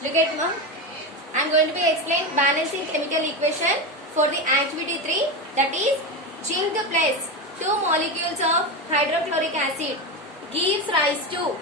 Look at mom. I am going to be explain balancing chemical equation for the activity 3, that is zinc plus 2 molecules of hydrochloric acid gives rise to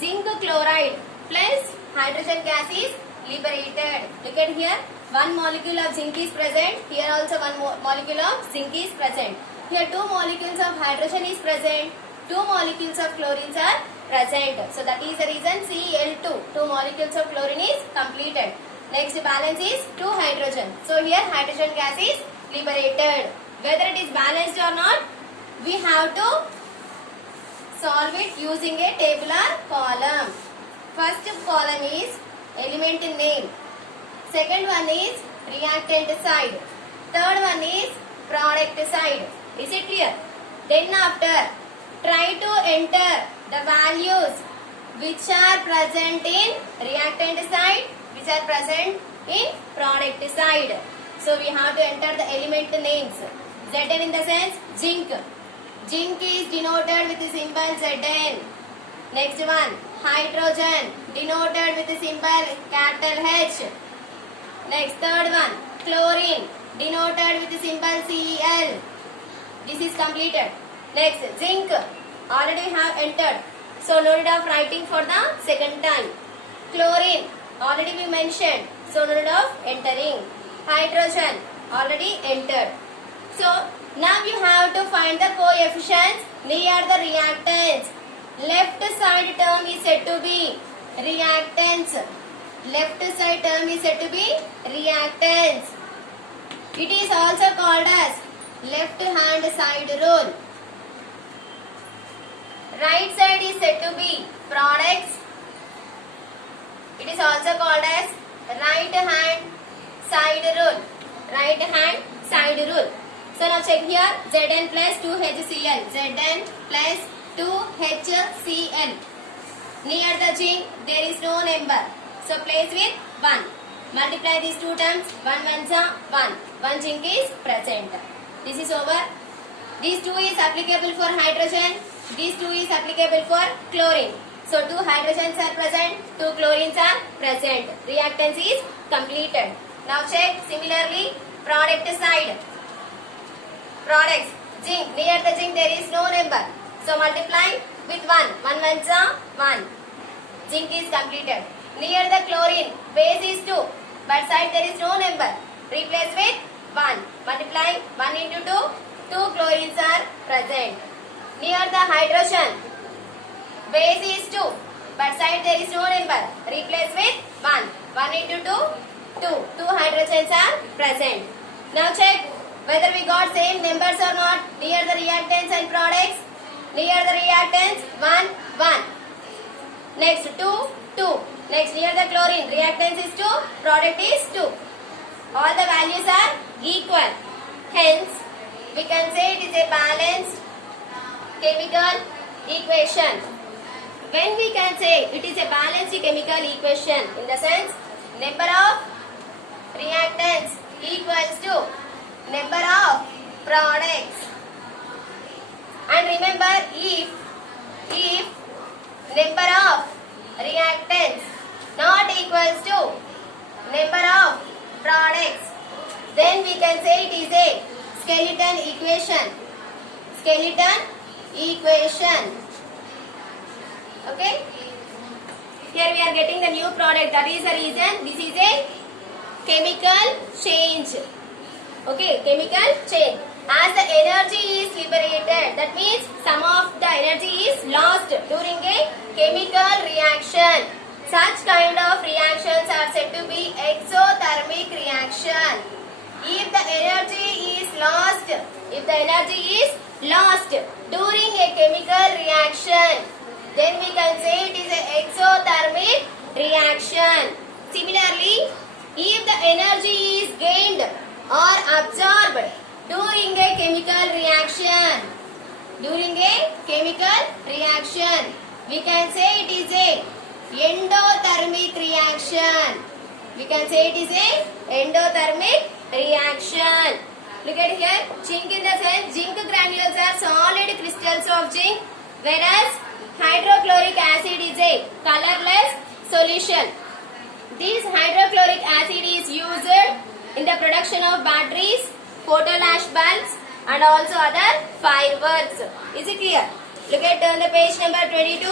zinc chloride plus hydrogen gas is liberated. Look at here, one molecule of zinc is present, here also one molecule of zinc is present. Here 2 molecules of hydrogen is present, 2 molecules of chlorine are present. So that is the reason Cl2, 2 molecules of chlorine is completed. Next balance is 2 hydrogen. So here hydrogen gas is liberated. Whether it is balanced or not, we have to solve it using a tabular column. First column is element name. Second one is reactant side. Third one is product side. Is it clear? Then after, try to enter the values which are present in reactant side, which are present in product side. So we have to enter the element names. Zn in the sense zinc. Zinc is denoted with the symbol Zn. Next one, hydrogen denoted with the symbol capital H. Next third one, chlorine denoted with the symbol Cl. This is completed. Next, zinc already have entered. So no need of writing for the second time. Chlorine already we mentioned. So no need of entering. Hydrogen already entered. So now you have to find the coefficients near the reactants. Left side term is said to be reactants. Left side term is said to be reactants. It is also called as left hand side rule. Right side is said to be products. It is also called as right hand side rule. Right hand side rule. So now check here, Zn plus 2HCl. Zn plus 2HCl. Near the zinc there is no number. So place with 1. Multiply these two terms. 1 ones are 1. 1 zinc is present. This is over. These 2 is applicable for hydrogen. These 2 is applicable for chlorine. So 2 hydrogens are present, 2 chlorines are present. Reactance is completed. Now check similarly product side. Products, zinc, near the zinc there is no number. So multiply with 1. 1 ones are 1. Zinc is completed. Near the chlorine, base is 2. But side there is no number. Replace with 1. Multiply 1 into 2. 2 chlorines are present. Near the hydrogen, base is 2. But side there is no number. Replace with 1. 1 into 2. 2. 2 hydrogens are present. Now check whether we got same numbers or not near the reactants and products. Near the reactants 1, 1. Next 2, 2. Next near the chlorine reactants is 2, product is 2. All the values are equal. Hence we can say it is a balanced chemical equation. When we can say it is a balanced chemical equation, in the sense number of reactants equals to number of products. And remember, if number of reactants not equals to number of products, then we can say it is a skeleton equation. Skeleton equation. Okay. Here we are getting the new product. That is the reason this is a chemical change. Okay, chemical change. As the energy is liberated, that means some of the energy is lost during a chemical reaction. Such kind of reactions are said to be exothermic reaction. If the energy is lost, during a chemical reaction, then we can say it is an exothermic reaction. Similarly, if the energy is gained or absorbed during a chemical reaction, we can say it is a endothermic reaction. Look at here, zinc in the sense, zinc granules are solid crystals of zinc, whereas hydrochloric acid is a colorless solution. This hydrochloric acid is used in the production of batteries, photo lash bulbs and also other fireworks. Is it clear? Look at the page number 22.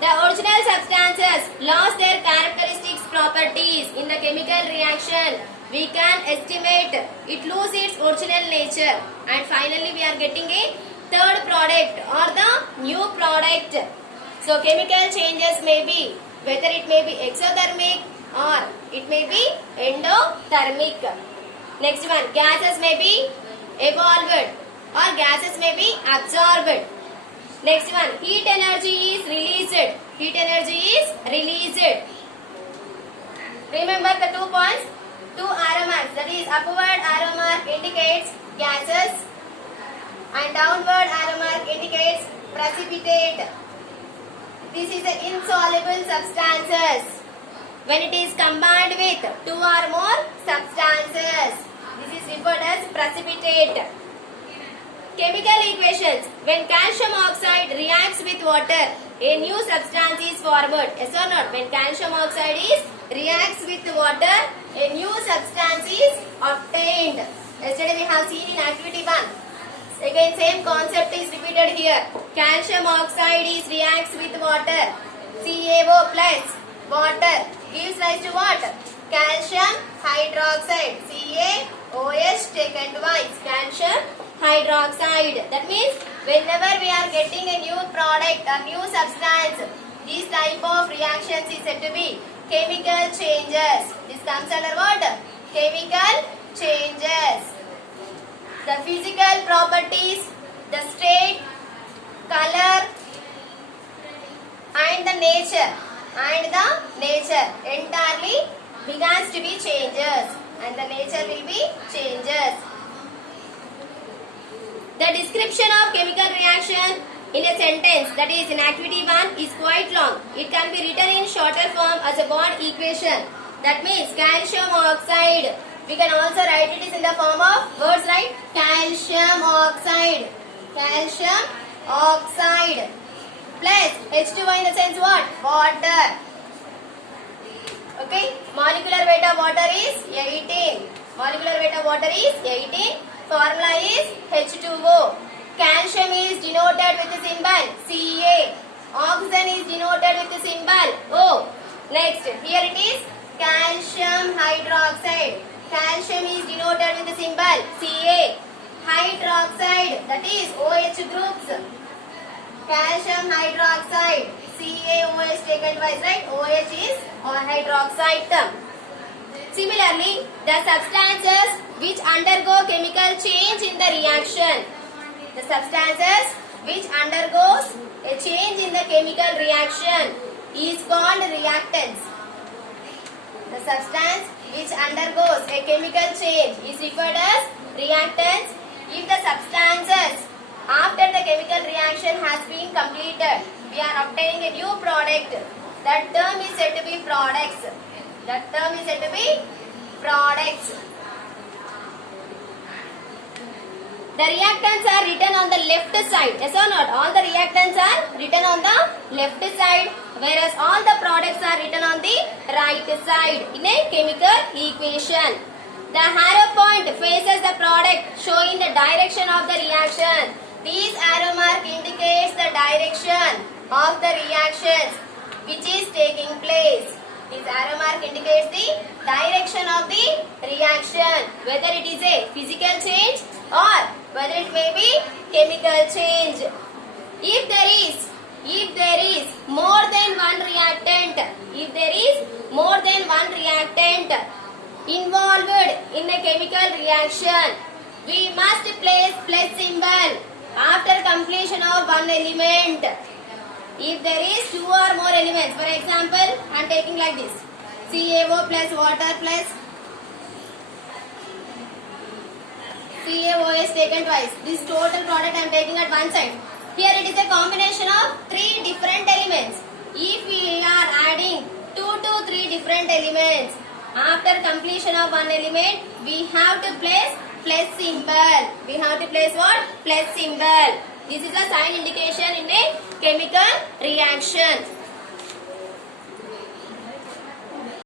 The original substances lost their characteristics properties in the chemical reaction. We can estimate it lose its original nature, and finally we are getting a third product or the new product. So chemical changes may be whether it may be exothermic or it may be endothermic. Next one, gases may be evolved or gases may be absorbed. Next one, heat energy is released. Heat energy is released. Remember the 2 points. 2 arrow marks, that is upward arrow mark indicates gases and downward arrow mark indicates precipitate. This is an insoluble substances when it is combined with 2 or more substances. This is referred as precipitate. Chemical equations. When calcium oxide reacts with water, a new substance is formed. Yes or not? When calcium oxide reacts with water, a new substance is obtained. Yesterday we have seen in activity 1. Again same concept is repeated here. Calcium oxide reacts with water. CaO plus water gives rise to what? Calcium hydroxide. CaOH taken twice. Calcium hydroxide. That means whenever we are getting a new product or new substance, these type of reactions is said to be chemical changes. This comes under what? Chemical changes. The physical properties, the state, color and the nature entirely begins to be changes, and the nature will be changes. The description of chemical reaction in a sentence, that is in activity 1, is quite long. It can be written in shorter form as a bond equation. That means calcium oxide. We can also write it in the form of words like calcium oxide. Calcium oxide plus H2O in the sense what? Water. Okay. Molecular weight of water is 18. Molecular weight of water is 18. Formula is H2O. Calcium is denoted with the symbol Ca. Oxygen is denoted with the symbol O. Next, here it is calcium hydroxide. Calcium is denoted with the symbol Ca. Hydroxide, that is OH groups. Calcium hydroxide. CaOH taken twice, right? OH is or hydroxide term. Similarly, the substances which undergo chemical change in the reaction. The substances which undergoes a change in the chemical reaction is called reactants. The substance which undergoes a chemical change is referred as reactants. If the substances after the chemical reaction has been completed, we are obtaining a new product. That term is said to be products. That term is said to be products. The reactants are written on the left side. Yes or not? All the reactants are written on the left side, whereas all the products are written on the right side in a chemical equation. The arrow point faces the product, showing the direction of the reaction. This arrow mark indicates the direction of the reactions which is taking place. This arrow mark indicates the direction of the reaction, whether it is a physical change or whether it may be chemical change. If there is more than one reactant, involved in a chemical reaction, we must place plus symbol after completion of one element. If there is 2 or more elements, for example, I am taking like this: CaO plus water plus CaOH taken twice. This total product I am taking at one side. Here it is a combination of 3 different elements. If we are adding 2 to 3 different elements, after completion of one element, we have to place plus symbol. We have to place what? Plus symbol. This is a sign indication in a chemical reaction.